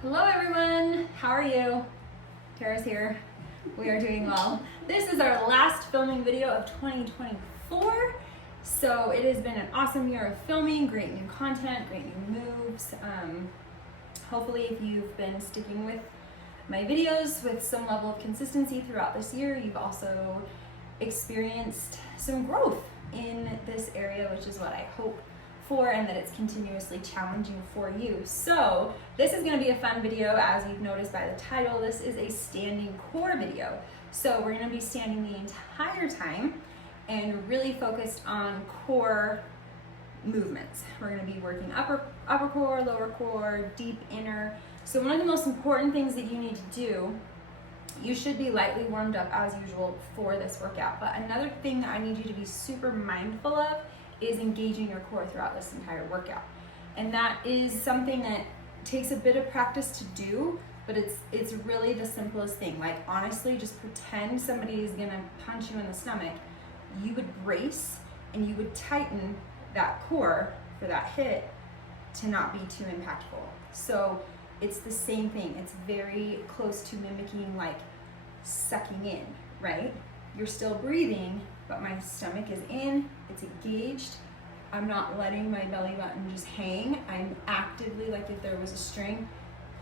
Hello everyone, how are you? Tara's here. We are doing well. This is our last filming video of 2024. So it has been an awesome year of filming, great new content, great new moves. Hopefully if you've been sticking with my videos with some level of consistency throughout this year, you've also experienced some growth in this area, which is what I hope for, and that it's continuously challenging for you. So this is going to be a fun video. As you've noticed by the title, this is a standing core video. So we're going to be standing the entire time and really focused on core movements. We're going to be working upper core, lower core, deep inner. So one of the most important things that you need to do, you should be lightly warmed up as usual for this workout. But another thing that I need you to be super mindful of is engaging your core throughout this entire workout. And that is something that takes a bit of practice to do, but it's really the simplest thing. Like honestly, just pretend somebody is gonna punch you in the stomach. You would brace and you would tighten that core for that hit to not be too impactful. So it's the same thing. It's very close to mimicking like sucking in, right? You're still breathing, but my stomach is in, it's engaged. I'm not letting my belly button just hang. I'm actively, like if there was a string,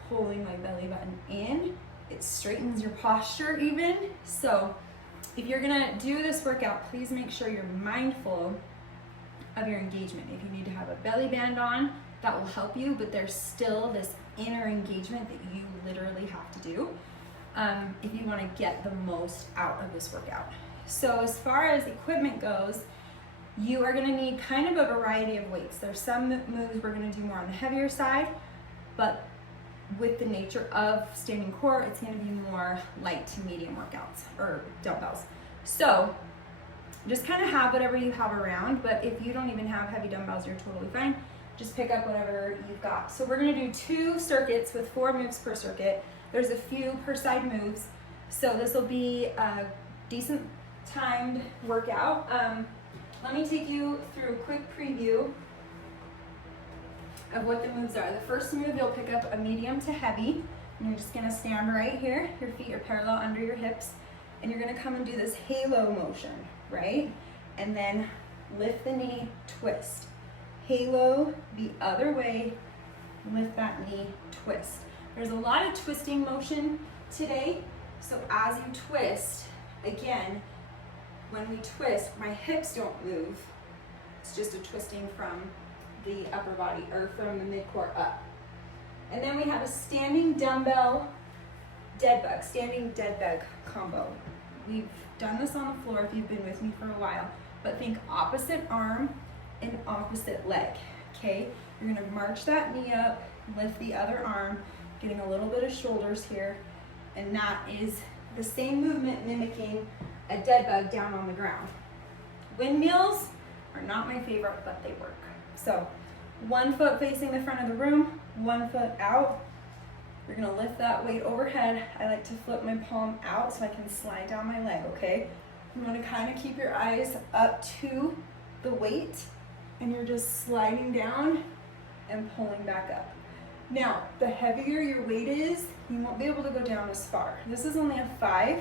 pulling my belly button in. It straightens your posture even. So if you're gonna do this workout, please make sure you're mindful of your engagement. If you need to have a belly band on, that will help you, but there's still this inner engagement that you literally have to do if you wanna get the most out of this workout. So as far as equipment goes, you are gonna need kind of a variety of weights. There's some moves we're gonna do more on the heavier side, but with the nature of standing core, it's gonna be more light to medium workouts or dumbbells. So just kind of have whatever you have around, but if you don't even have heavy dumbbells, you're totally fine. Just pick up whatever you've got. So we're gonna do 2 circuits with 4 moves per circuit. There's a few per side moves. So this will be a decent timed workout. Let me take you through a quick preview of what the moves are. The first move, you'll pick up a medium to heavy, and you're just gonna stand right here. Your feet are parallel under your hips, and you're gonna come and do this halo motion, right? And then lift the knee, twist. Halo the other way, lift that knee, twist. There's a lot of twisting motion today, so as you twist, again, when we twist, my hips don't move. It's just a twisting from the upper body or from the mid-core up. And then we have a standing dumbbell dead bug, standing dead bug combo. We've done this on the floor if you've been with me for a while, but think opposite arm and opposite leg, okay? You're gonna march that knee up, lift the other arm, getting a little bit of shoulders here, and that is the same movement mimicking a dead bug down on the ground. Windmills are not my favorite, but they work. So 1 foot facing the front of the room, 1 foot out. You're gonna lift that weight overhead. I like to flip my palm out so I can slide down my leg, okay? You wanna kind of keep your eyes up to the weight, and you're just sliding down and pulling back up. Now, the heavier your weight is, you won't be able to go down as far. This is only a 5.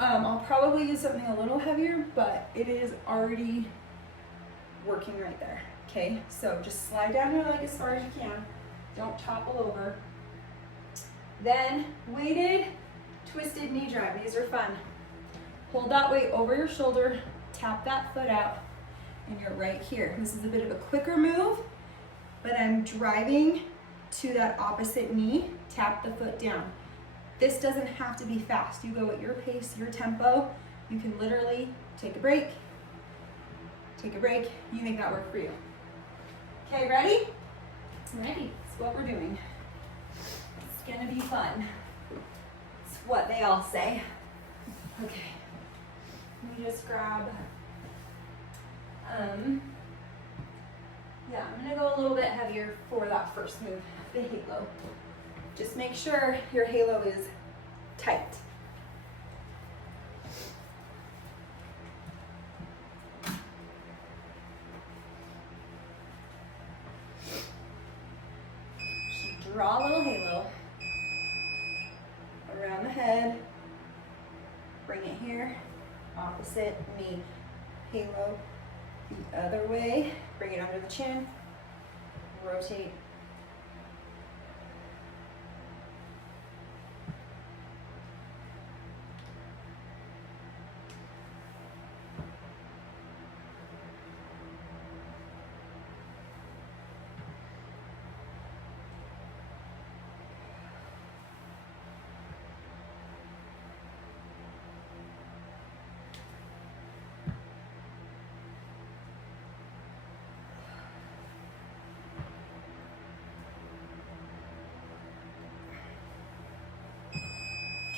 I'll probably use something a little heavier, but it is already working right there, okay? So just slide down your leg as far as you can. Don't topple over. Then weighted, twisted knee drive. These are fun. Hold that weight over your shoulder, tap that foot out, and you're right here. This is a bit of a quicker move, but I'm driving to that opposite knee, tap the foot down. This doesn't have to be fast. You go at your pace, your tempo. You can literally take a break, you make that work for you. Okay, ready? Ready, that's what we're doing. It's gonna be fun. It's what they all say. Okay, let me just grab, yeah, I'm gonna go a little bit heavier for that first move, the halo. Just make sure your halo is tight. Draw a little halo around the head. Bring it here. Opposite knee. Halo the other way. Bring it under the chin. Rotate.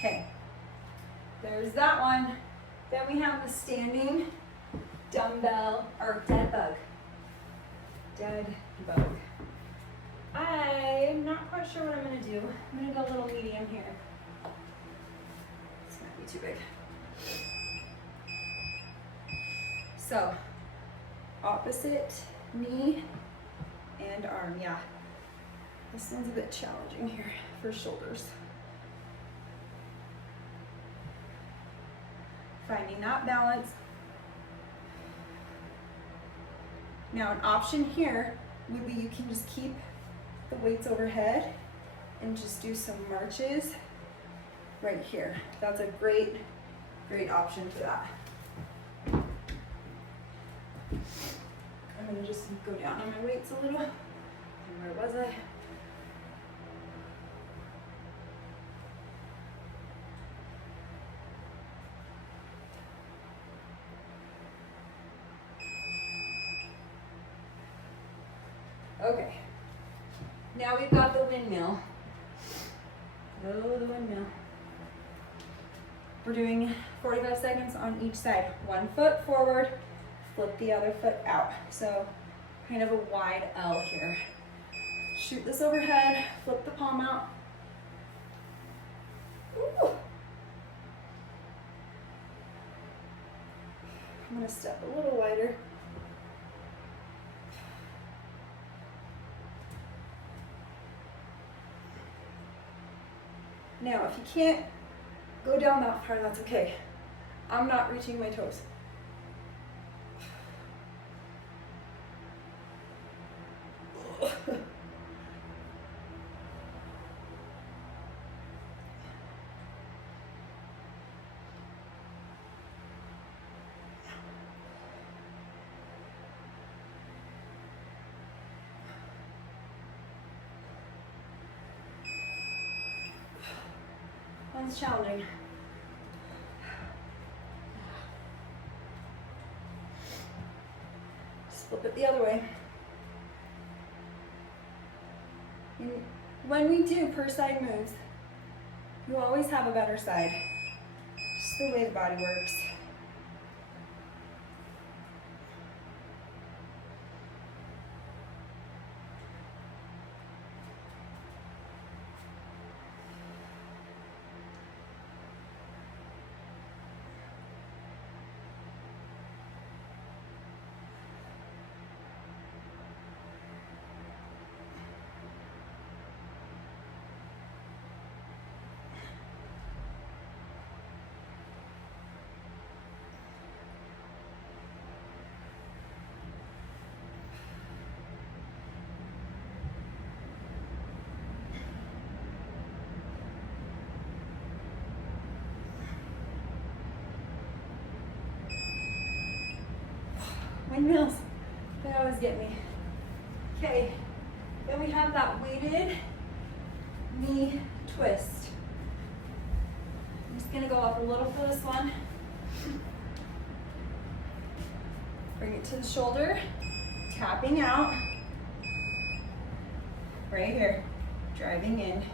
Okay, there's that one. Then we have the standing dumbbell, or dead bug. Dead bug. I'm not quite sure what I'm gonna do. I'm gonna go a little medium here. This might be too big. So, opposite knee and arm, yeah. This one's a bit challenging here for shoulders. Finding that balance. Now an option here would be you can just keep the weights overhead and just do some marches right here. That's a great option for that. I'm gonna just go down on my weights a little. And where was I? Okay, now we've got the windmill. Oh, the windmill. We're doing 45 seconds on each side. 1 foot forward, flip the other foot out. So kind of a wide L here. Shoot this overhead, flip the palm out. Ooh. I'm gonna step a little wider. Now, if you can't go down that far, that's okay. I'm not reaching my toes. One's challenging. Just flip it the other way. And when we do per side moves, you always have a better side. Just the way the body works. Windmills, they always get me. Okay, then we have that weighted knee twist. I'm just gonna go up a little for this one. Bring it to the shoulder, tapping out. Right here, driving in.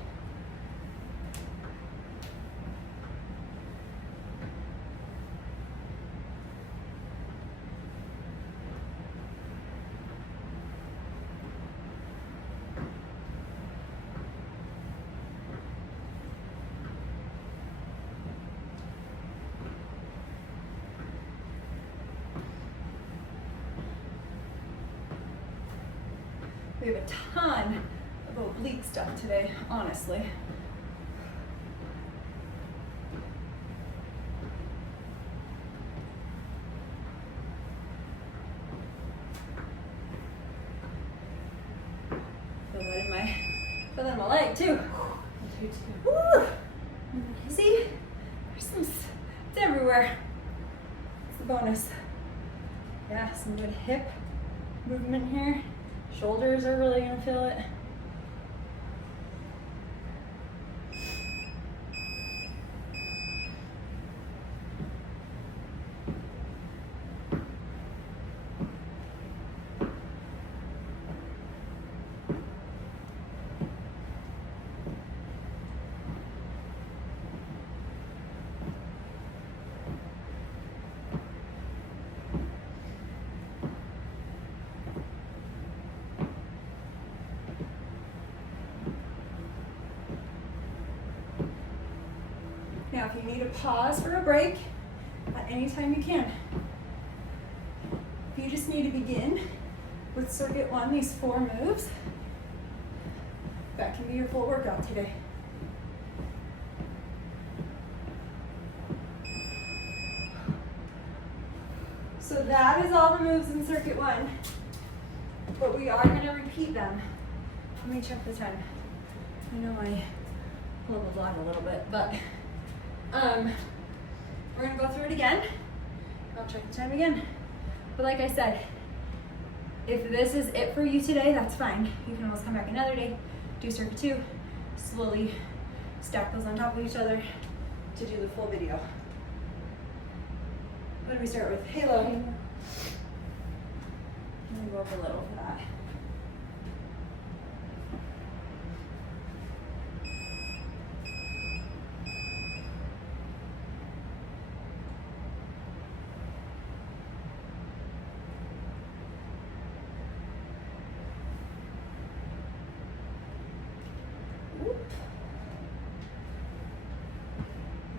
We have a ton of of oblique stuff today, honestly. Feel that in my leg too. Woo! See? It's everywhere. It's the bonus. Yeah, some good hip movement here. Shoulders are really gonna feel it. Now, if you need a pause for a break, at any time you can. If you just need to begin with circuit 1, these 4 moves, that can be your full workout today. So that is all the moves in circuit 1, but we are going to repeat them. Let me check the time. I know I blah blah blah a little bit, but we're gonna go through it again. I'll check the time again. But like I said, if this is it for you today, that's fine. You can always come back another day, do circuit 2, slowly stack those on top of each other to do the full video. What do we start with? Halo. I'm gonna go up a little for that.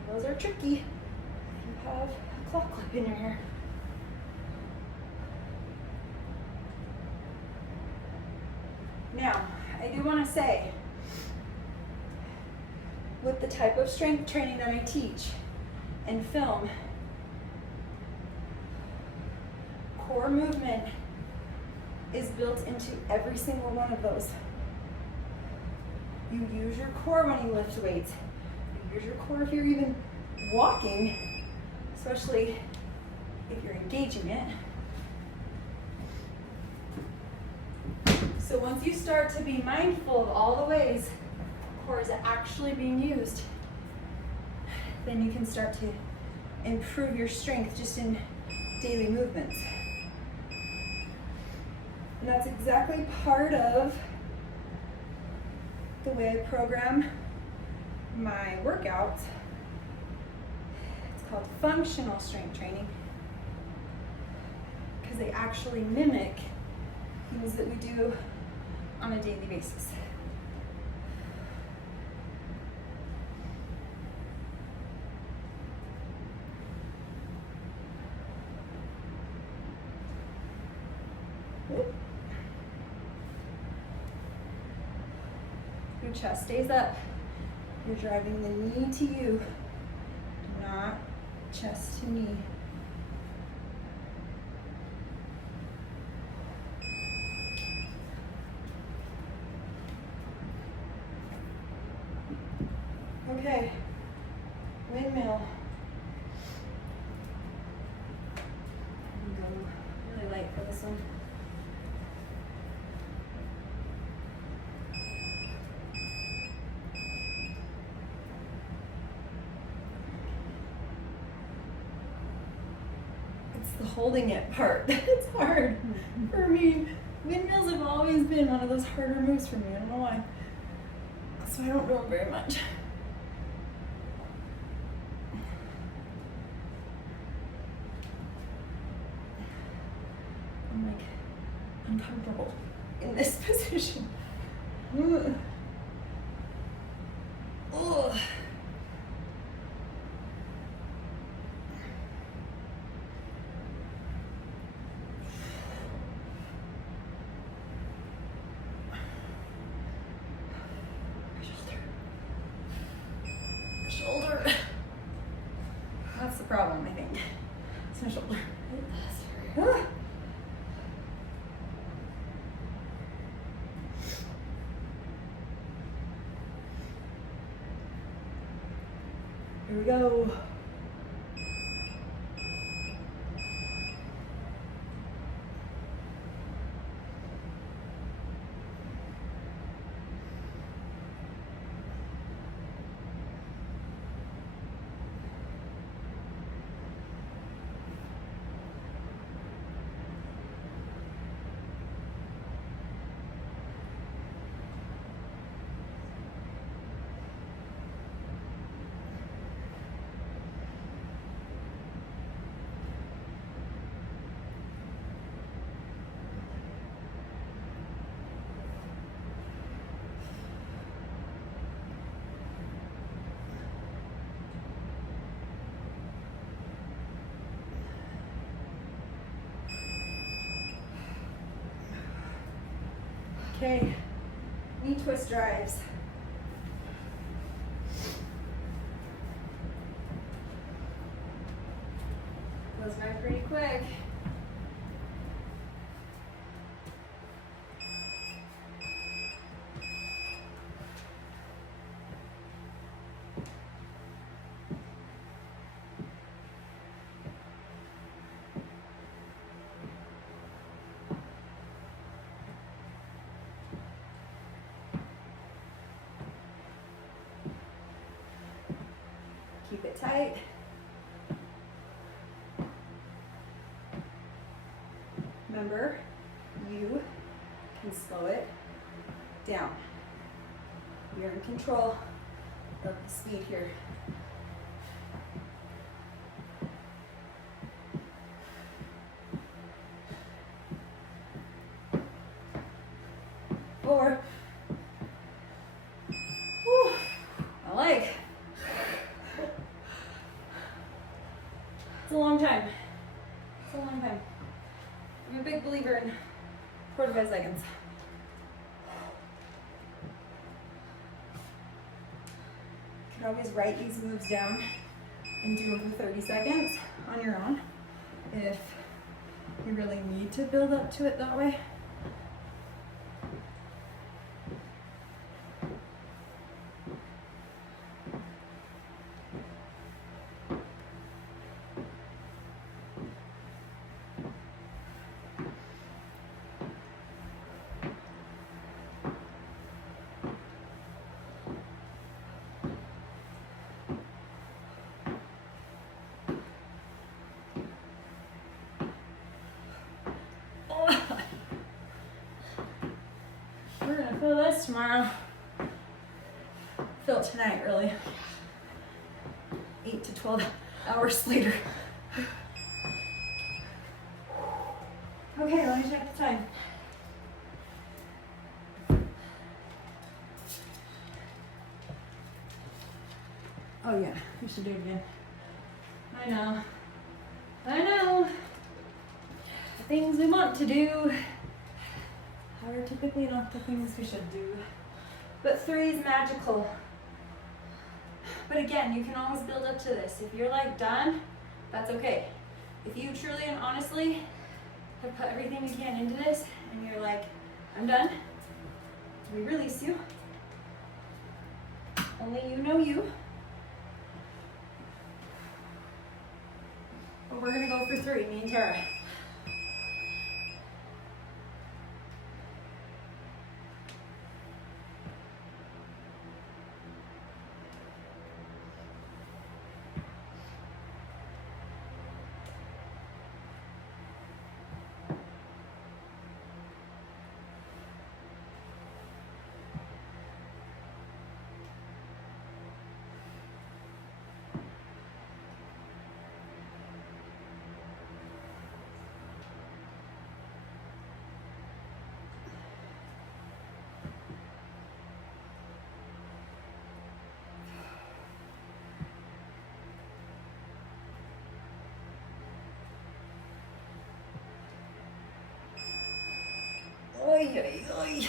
Those are tricky. You have a claw clip in your hair. Now, I do want to say, with the type of strength training that I teach and film, core movement is built into every single one of those. You use your core when you lift weights. You use your core if you're even walking, especially if you're engaging it. So once you start to be mindful of all the ways core is actually being used, then you can start to improve your strength just in daily movements. And that's exactly part of the way I program my workouts. It's called functional strength training because they actually mimic things that we do on a daily basis. Your chest stays up. You're driving the knee to you, not chest to knee. Okay, windmill. I'm gonna go really light for this one. It's the holding it part. It's hard for me. Windmills have always been one of those harder moves for me. I don't know why. So I don't do them very much. I'm like uncomfortable in this position. Ugh. Ugh. Here we go. Okay, knee twist drives. Goes by pretty quick. Keep it tight. Remember, you can slow it down. You're in control of the speed here. Four. Whew. I like. It's a long time. It's a long time. I'm a big believer in 4 to 5 seconds. You can always write these moves down and do them for 30 seconds on your own if you really need to build up to it that way. We're gonna feel this tomorrow. Feel it tonight, really. 8 to 12 hours later. Okay, let me check the time. Oh yeah, we should do it again. I know. The things we want to do are typically not the things we should do. But 3 is magical. But again, you can always build up to this. If you're like done, that's okay. If you truly and honestly have put everything you can into this and you're like, I'm done, we release you. Only you know you. But we're gonna go for 3, me and Tara. Oy, oy, oy.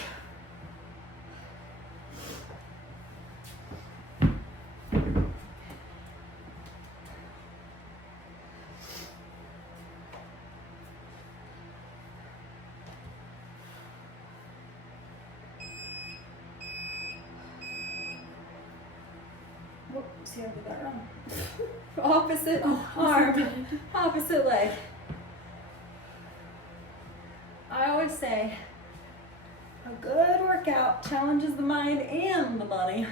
Oh, see, I did that wrong. Opposite arm, opposite leg. I always say a good workout challenges the mind and the body.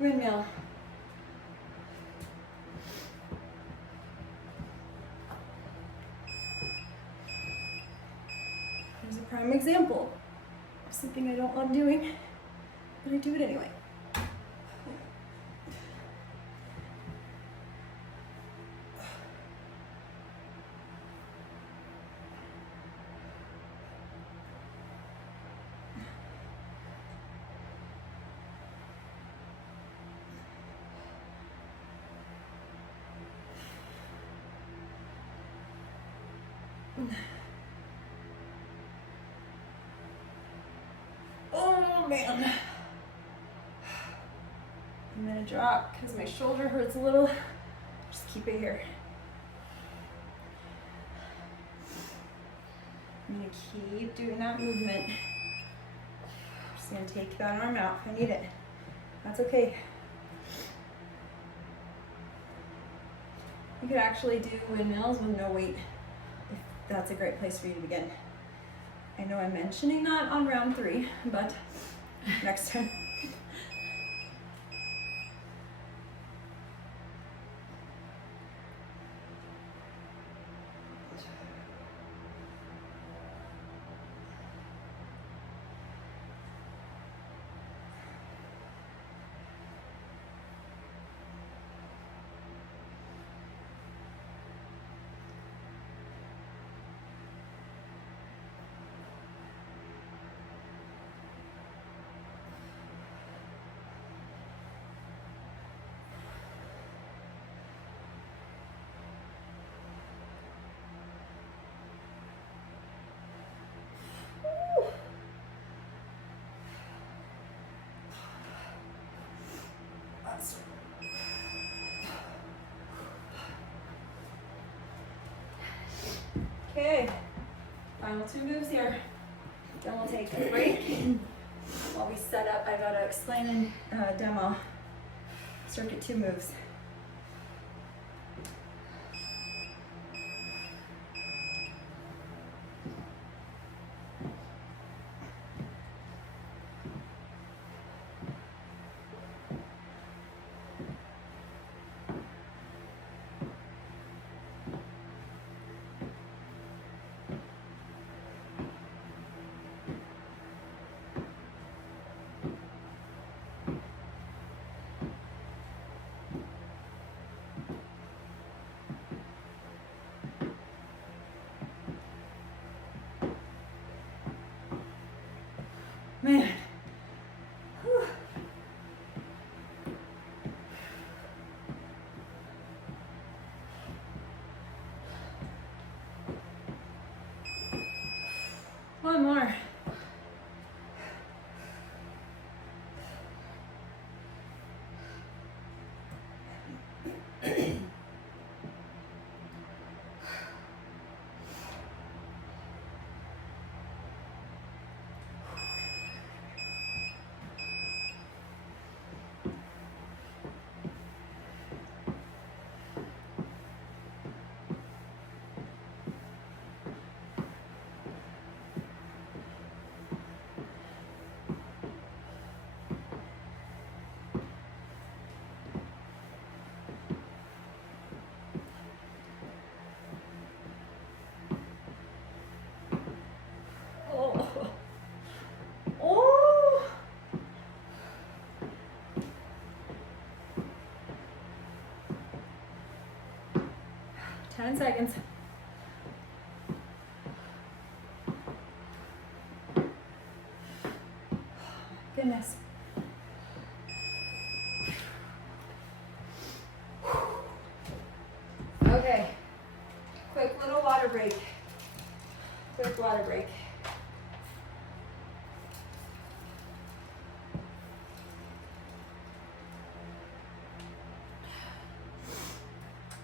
Windmill. Here's a prime example of something I don't love doing, but I do it anyway. Oh man. I'm gonna drop because my shoulder hurts a little. Just keep it here. I'm gonna keep doing that movement. Just gonna take that arm out if I need it. That's okay. You could actually do windmills with no weight if that's a great place for you to begin. I know I'm mentioning that on round 3, but next time. Okay, final 2 moves here. Then we'll take a break. While we set up, I gotta explain and demo circuit 2 moves. Man. Whew. One more. 10 seconds. Goodness. Okay, quick little water break. Quick water break.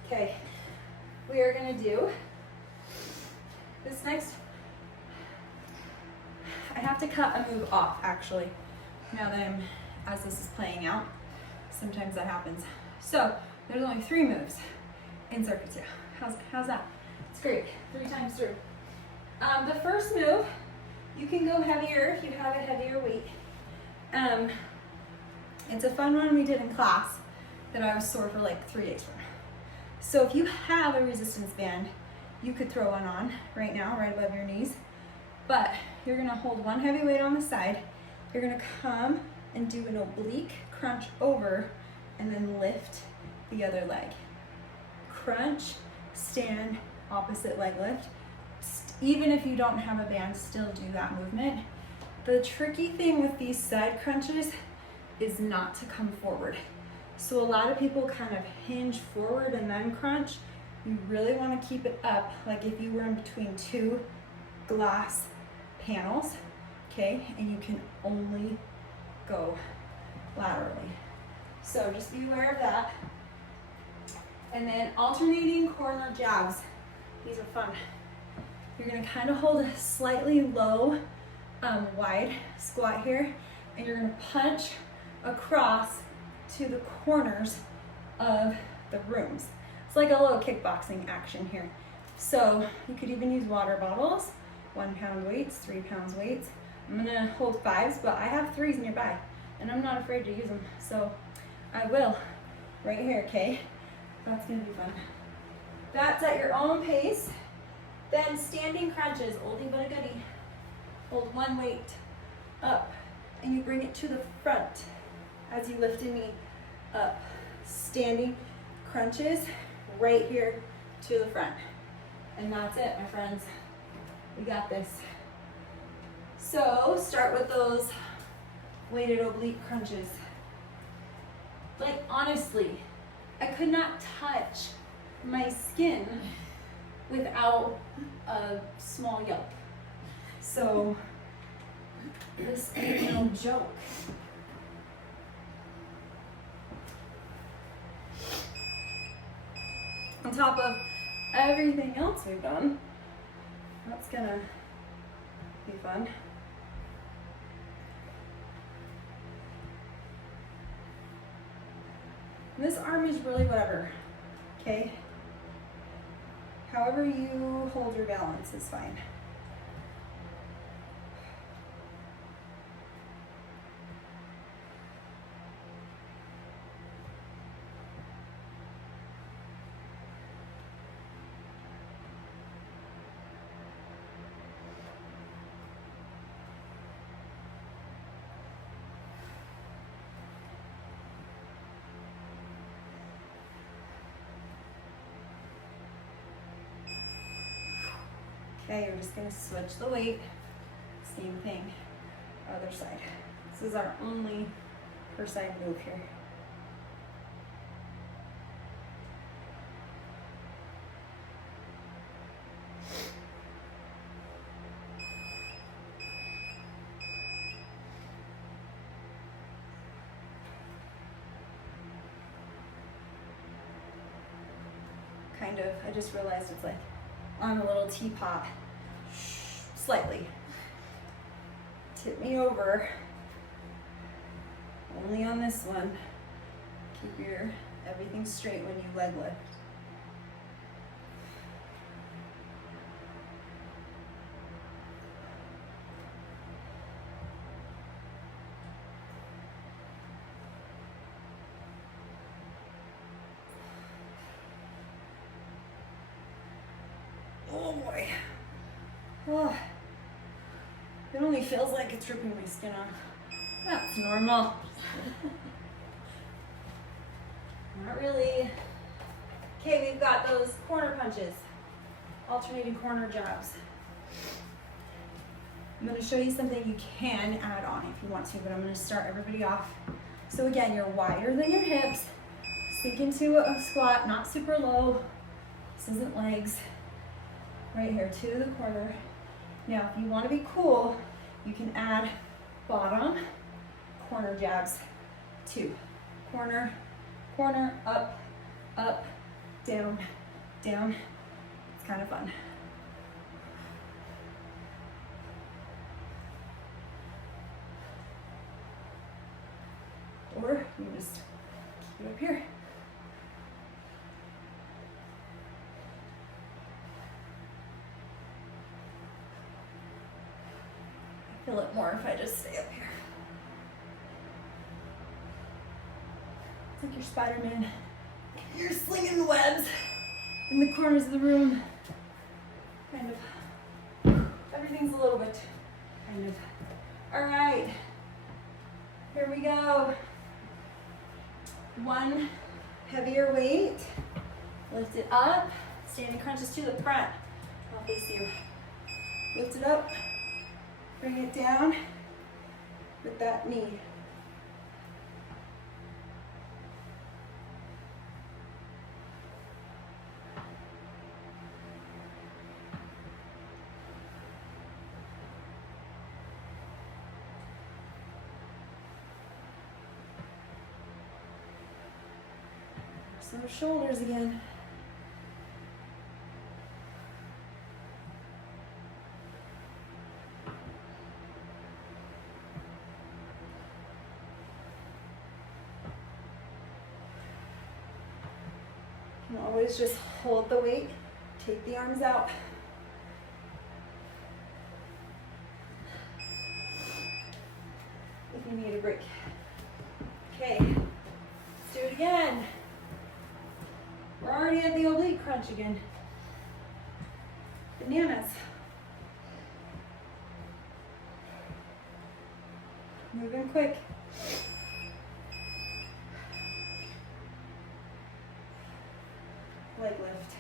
Okay, we are gonna do this next. I have to cut a move off actually, now that as this is playing out. Sometimes that happens. So there's only 3 moves in circuit 2. How's that? It's great, 3 times through. The first move, you can go heavier if you have a heavier weight. It's a fun one we did in class that I was sore for like 3 days from. So if you have a resistance band, you could throw one on right now, right above your knees. But you're gonna hold one heavy weight on the side. You're gonna come and do an oblique crunch over and then lift the other leg. Crunch, stand, opposite leg lift. Even if you don't have a band, still do that movement. The tricky thing with these side crunches is not to come forward. So a lot of people kind of hinge forward and then crunch. You really want to keep it up, like if you were in between 2 glass panels, okay? And you can only go laterally. So just be aware of that. And then alternating corner jabs. These are fun. You're gonna kind of hold a slightly low, wide squat here, and you're gonna punch across to the corners of the rooms. It's like a little kickboxing action here. So you could even use water bottles, 1 pound weights, 3 pounds weights. I'm gonna hold 5s, but I have 3s nearby, and I'm not afraid to use them. So I will, right here, okay? That's gonna be fun. That's at your own pace. Then standing crunches, oldie but a goodie. Hold 1 weight up, and you bring it to the front as you lift your knee up. Standing crunches right here to the front. And that's it, my friends. We got this. So start with those weighted oblique crunches. Like honestly, I could not touch my skin without a small yelp. So this ain't no joke. On top of everything else we've done, that's gonna be fun. And this arm is really whatever, okay? However you hold your balance is fine. Okay, you're just gonna switch the weight. Same thing, other side. This is our only per side move here. Kind of, I just realized it's like on a little teapot, slightly. Tip me over, only on this one. Keep your everything straight when you leg lift. Oh boy. Oh. It only feels like it's ripping my skin off. That's normal. Not really. Okay, we've got those corner punches, alternating corner jabs. I'm going to show you something you can add on if you want to, but I'm going to start everybody off. So again, you're wider than your hips. Sink into a squat, not super low. This isn't legs. Right here to the corner. Now, if you want to be cool, you can add bottom corner jabs too. Corner, corner, up, up, down, down. It's kind of fun. Or you just keep it up here. I feel it more if I just stay up here. It's like you're Spider-Man. You're slinging webs in the corners of the room. Kind of. Everything's a little bit, kind of. All right. Here we go. One heavier weight. Lift it up. Standing crunches to the front. I'll face you. Lift it up. Bring it down with that knee. So shoulders again. You can always just hold the weight, take the arms out. If you need a break. Okay, let's do it again. We're already at the oblique crunch again. Bananas. Moving quick. Leg lift.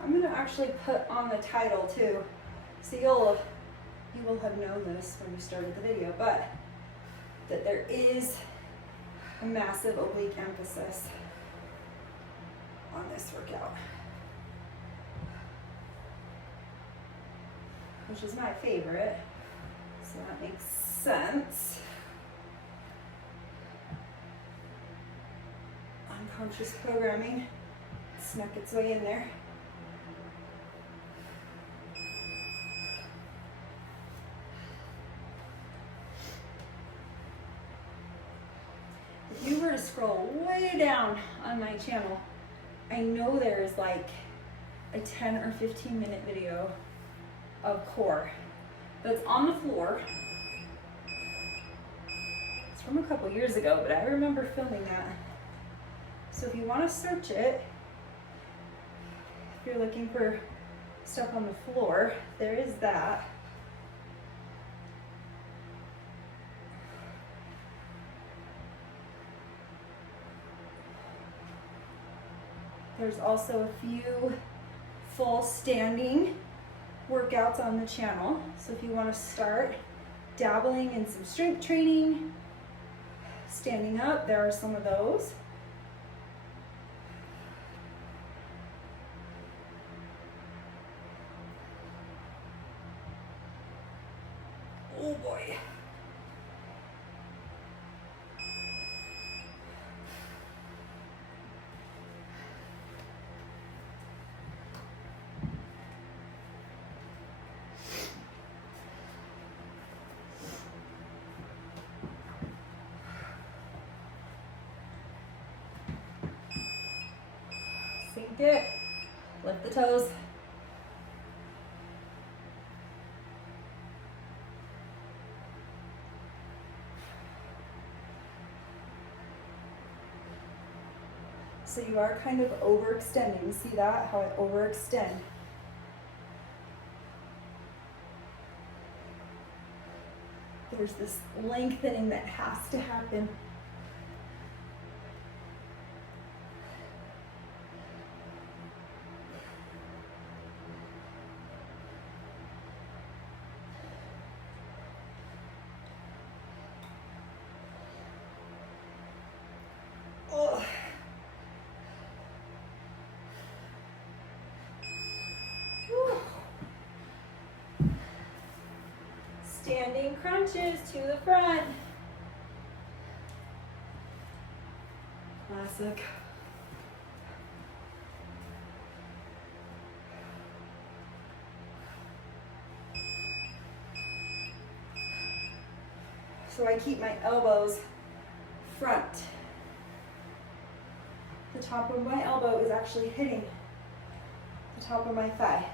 I'm going to actually put on the title too. So you will have known this when you started the video, but that there is a massive oblique emphasis on this workout, which is my favorite, so that makes sense. Unconscious programming snuck its way in there. If you were to scroll way down on my channel, I know there's like a 10 or 15 minute video of core that's on the floor. It's from a couple years ago, but I remember filming that. So if you want to search it, if you're looking for stuff on the floor, there is that. There's also a few full standing workouts on the channel. So if you want to start dabbling in some strength training, standing up, there are some of those. Oh boy. Sink it, lift the toes. So you are kind of overextending. See that? How I overextend. there's this lengthening that has to happen. Oh. Standing crunches to the front. Classic. So I keep my elbows front. The top of my elbow is actually hitting the top of my thigh.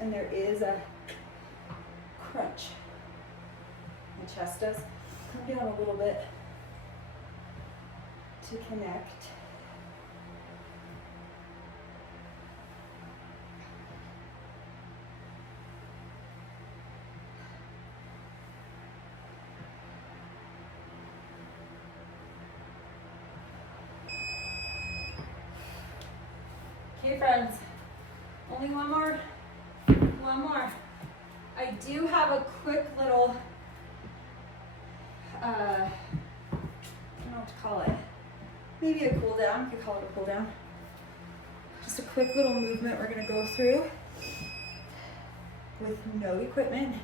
And there is a crunch. My chest does come down a little bit to connect. Okay, friends, only one more. One more. I do have a quick little, I don't know what to call it. Maybe a cool down. You could call it a cool down. Just a quick little movement we're going to go through with no equipment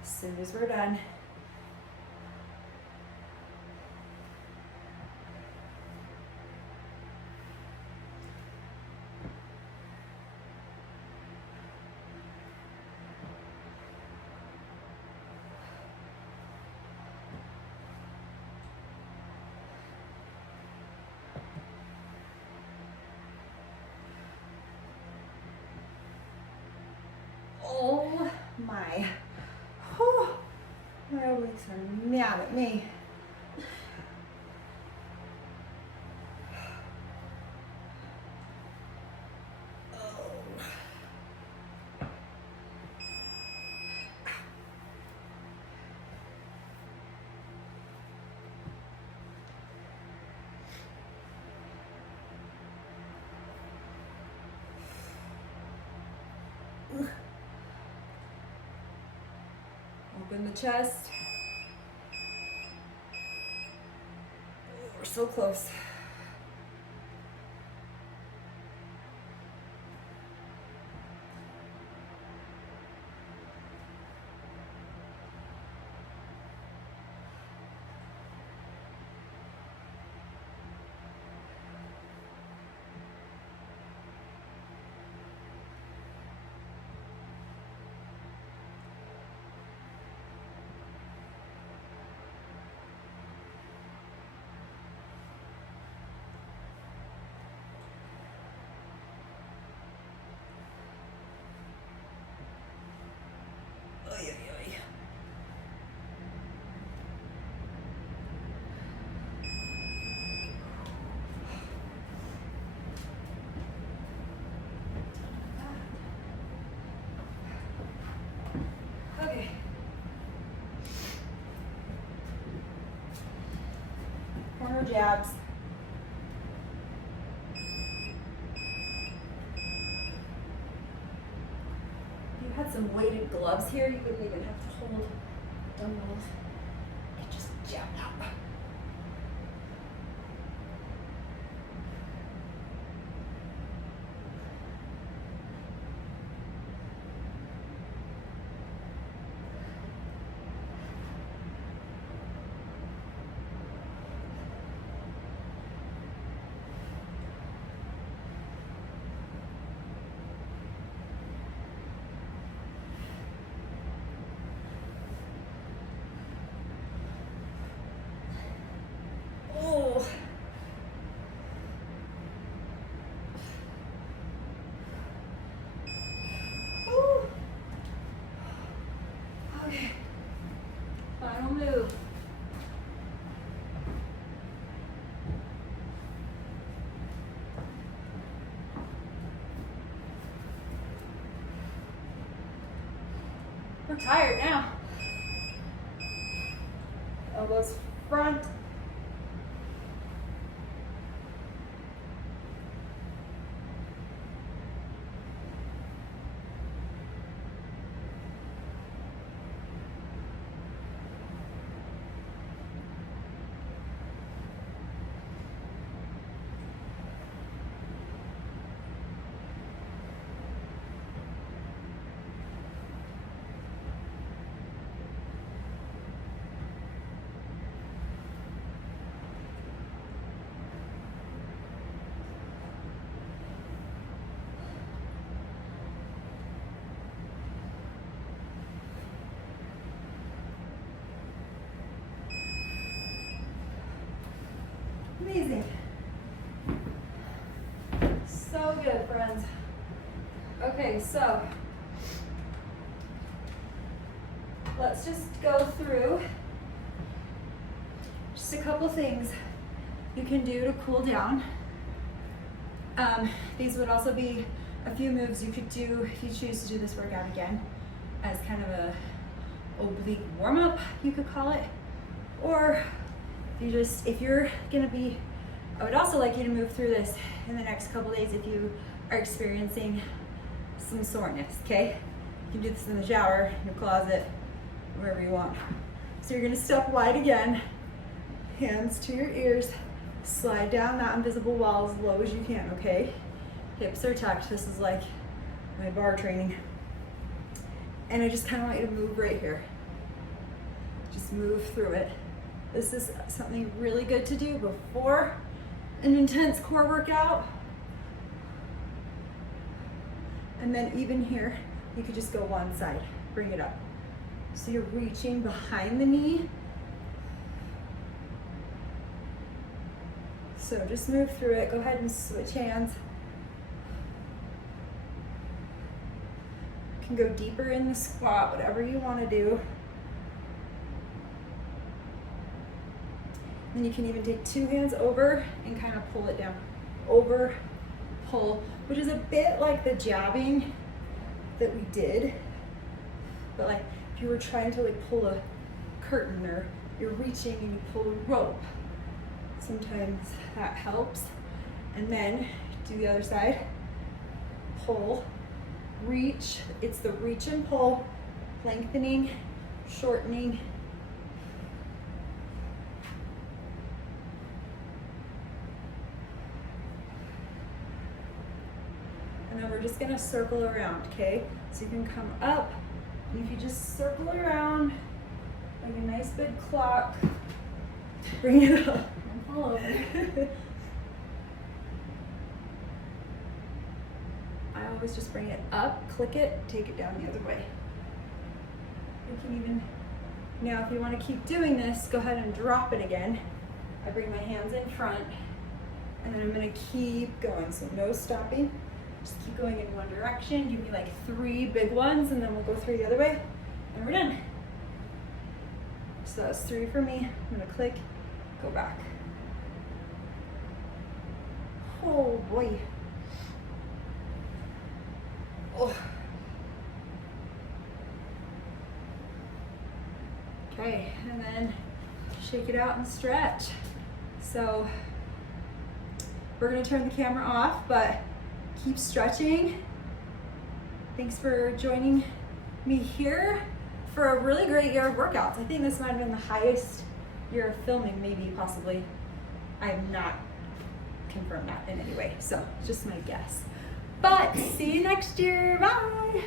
as soon as we're done. Oh my. Whew. My obliques are mad at me. Open the chest. We're so close. Okay. Corner jabs. If you had some weighted gloves here, you wouldn't even have to hold dumbbells. You could just jab out. tired now. Elbows front. Amazing. So good, friends. Okay, so let's just go through just a couple things you can do to cool down. These would also be a few moves you could do if you choose to do this workout again as kind of a oblique warm-up, you could call it. Or if you're gonna be, I would also like you to move through this in the next couple days if you are experiencing some soreness, okay? You can do this in the shower, in your closet, wherever you want. So you're gonna step wide again, hands to your ears, slide down that invisible wall as low as you can, okay? Hips are tucked. This is like my bar training. And I just kind of want you to move right here. Just move through it. This is something really good to do before an intense core workout. And then even here, you could just go one side, bring it up. So you're reaching behind the knee. So just move through it. Go ahead and switch hands. You can go deeper in the squat, whatever you want to do. And you can even take two hands over and kind of pull it down. Over, pull, which is a bit like the jabbing that we did. But like if you were trying to like pull a curtain or you're reaching and you pull a rope, sometimes that helps. And then do the other side. Pull, reach. It's the reach and pull, lengthening, shortening. And then we're just gonna circle around, okay? So you can come up, and if you just circle around like a nice big clock, bring it up. Don't fall over. I always just bring it up, click it, take it down the other way. You can even, now if you wanna keep doing this, go ahead and drop it again. I bring my hands in front, and then I'm gonna keep going, so no stopping. Just keep going in one direction. Give me like 3 big ones, and then we'll go 3 the other way, and we're done. So that's 3 for me. I'm gonna click, go back. Oh boy. Oh. Okay, and then shake it out and stretch. So we're gonna turn the camera off, but keep stretching. Thanks for joining me here for a really great year of workouts. I think this might have been the highest year of filming, maybe, possibly. I have not confirmed that in any way, so just my guess. But see you next year, bye.